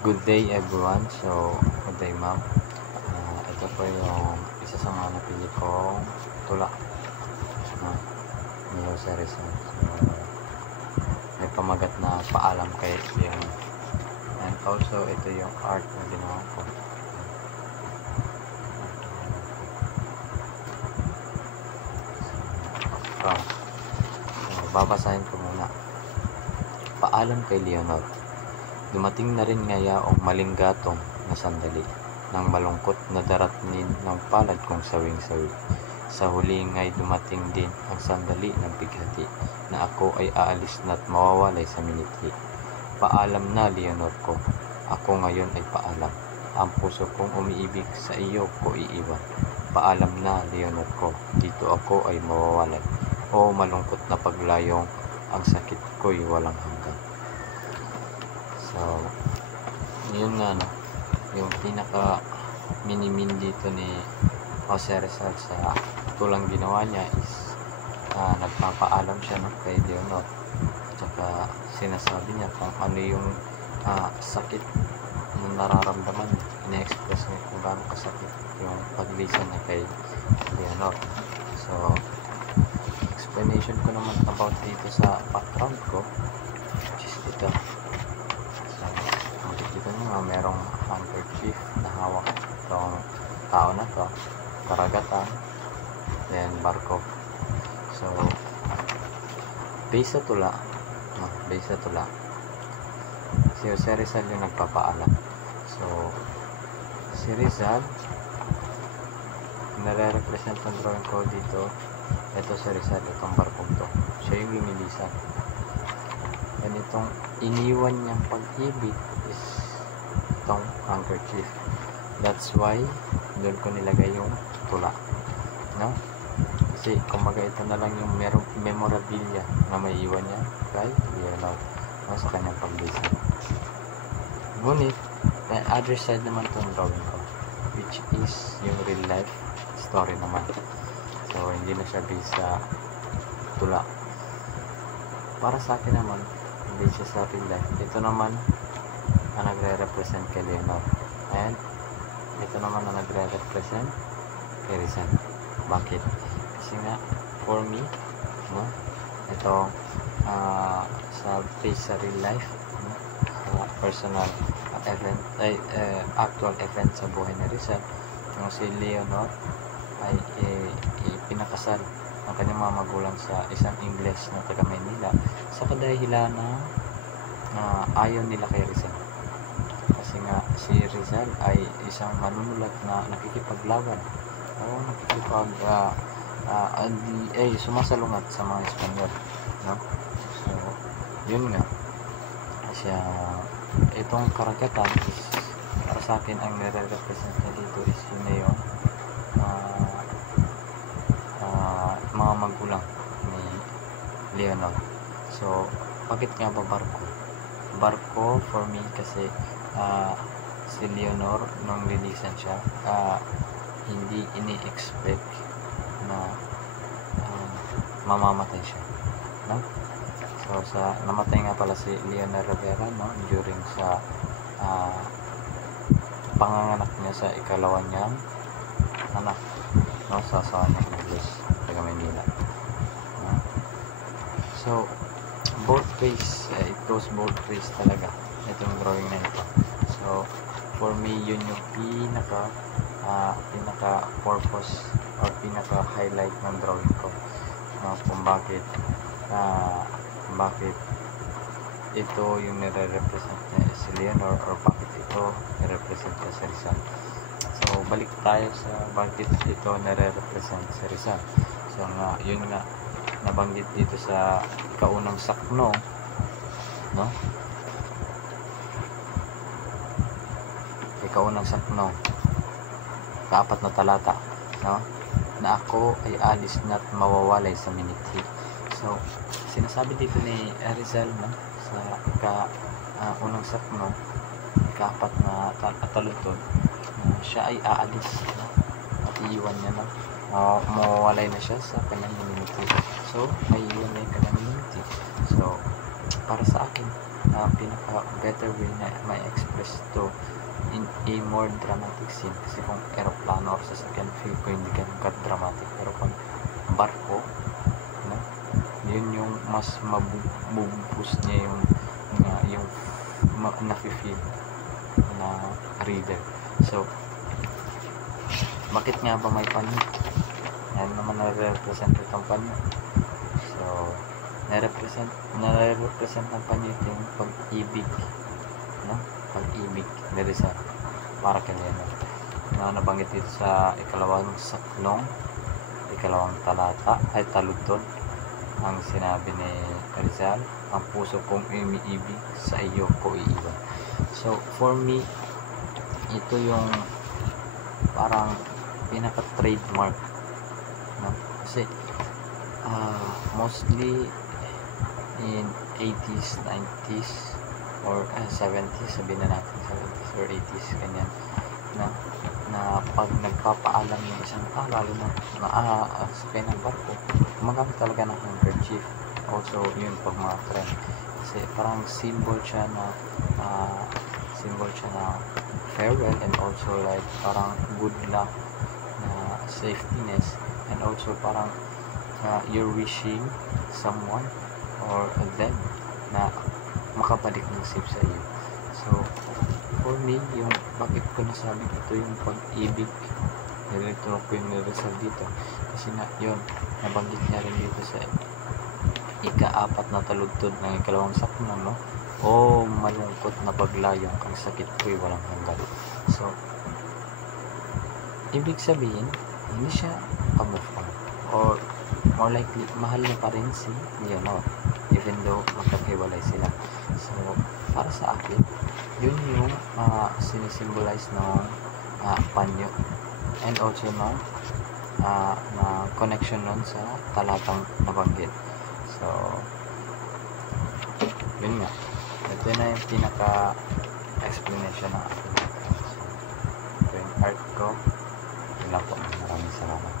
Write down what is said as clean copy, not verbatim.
Good day everyone. So, good day ma'am. Ito po yung isa sa mga napili kong tula ni Jose Rizal. So, may pamagat na paalam kay Leon. And also, ito yung art na ginawa ko. So, babasahin ko muna. Paalam kay Leonor. Dumating na rin ngayaong malinggatong na sandali ng malungkot na daratnin ng palad kong sawing-sawi. Sa huli nga'y dumating din ang sandali ng bighati na ako ay aalis na't mawawalay sa miniti. Paalam na, Leonor ko. Ako ngayon ay paalam. Ang puso kong umiibig sa iyo ko iiwan. Paalam na, Leonor ko. Dito ako ay mawawalay. O malungkot na paglayong ang sakit ko'y walang hanggan. So, yun nga no, yung pinaka mini-min dito ni Jose Rizal sa tulang ginawa niya is nagpapaalam siya no, kay Leonor. At saka sinasabi niya kung ano yung sakit na nararamdaman niya. Ina-express niya kung gaano kasakit yung paglisan niya kay Leonor. So, explanation ko naman about dito sa background ko, which is ito. Dito nyo merong handkerchief na hawak itong tao na to, karagatan, then barko. So, base sa tula, si Jose Rizal yung nagpapaalam. So, si Rizal, nare-represent ang drawing ko dito. Ito si Rizal, itong barkong to. Siya yung lumilisan. And itong iniwan niyang pag-ibig is itong handkerchief. That's why doon ko nilagay yung tula, no? Kasi kumbaga ito na lang yung memorabilia na may iwan niya kay Leonor, no, sa kanyang pag-ibig. Ngunit the other side naman itong drawing ko, which is yung real life story naman. So hindi na siya based sa tula. Para sa akin naman, hindi siya sa real life. Ito naman ang nagre-represent kay Leonor, and ito naman ang nagre-represent kay Rizal. Bakit? Kasi nga for me, no, ito sa base sa real life, no, sa personal event, actual event sa buhay ni Rizal, yung si Leonor ay pinakasal ang kanyang mga magulang sa isang Ingles na taga Manila sa kadahilan na ayaw nila kay Rizal. Kasi nga si Rizal ay isang manunulat na nakikipaglaban o sumasalungat sa mga Espanyol, no? So yun nga, kasi itong karagatan is, para sa akin ang nire-represent na dito is yun na yung mga magulang ni Leonor. So bakit nga ba barko? Barko for me kasi si Leonor nung lilisan siya, hindi ini-expect na mamamatay siya, no? So namatay nga pala si Leonor Rivera, no, during sa panganganak niya sa ikalawa niyang anak, no, sa asawa niya Ingles, taga Manila. So both ways, it goes both ways talaga itong drawing na ito. So for me, yun yung pinaka purpose or pinaka highlight ng drawing ko, no, kung bakit ito yung nire-represent niya si Leonor, or bakit ito nire-represent niya si Rizal. So balik tayo sa bakit ito nire-represent si Rizal. So nga, yun nga nabanggit dito sa ikaunang sakno, no, ikaunang sakno, kaapat na talata, no, na ako ay alis na't mawawalay sa miniti. So sinasabi dito ni Rizal, no, sa unang sakno, ikaapat na talutod, na siya ay aalis, no, at iiwan niya, no, mawawalay na siya sa kanyang miniti. So may iwan na yung kanyang miniti. So para sa akin, pinaka better way na may express to in a more dramatic scene. Kasi kung aeroplano or sasakyan, feel ko hindi ganun ka-dramatic. Pero kung barko, no, yun yung mas mabuboost niya yung nafe-feel na reader. So, bakit nga ba may panyo? Yan naman nare-represent itong panyo. So, nare-represent ng panyo ito yung pag-ibig, no? Pag-ibig ni Rizal para kay Leonor, na nabanggit dito sa ikalawang saklong, ikalawang talata ay taludtod. Ang sinabi ni Rizal, ang puso kong umiibig, sa iyo ko iiwan. So for me, ito yung parang pinaka-trademark, no? Kasi mostly in 80s, 90s or 70s, sabihin na natin 70s or 80s, ganyan, na pag nagpapaalam yung isang tao, lalo na sakay ng barko, gumagamit talaga ng handkerchief. Also yun pag mga trend, kasi parang symbol siya na farewell, and also like parang good luck, na safetyness, and also parang you're wishing someone or them na makabalik ng safe sa iyo. So for me, yung bakit ko nasabi ito yung pag-ibig, nilito ko yung Rizal dito, kasi na yun, nabanggit niya rin dito sa ika-4 na taludtod ng ikalawang saklong, no? O malungkot na paglayong, ang sakit ko'y walang hanggan. So ibig sabihin, hindi siya pa-move on, or more likely mahal niya pa rin si Leonor even though magkahiwalay sila. So para sa akin, yun yung sinisimbolize ng panyo, and also na connection nun sa talatang nabanggit. So yun nga, ito na yung pinaka explanation ng akin. So ito yung art ko. Yun lang po, maraming salamat.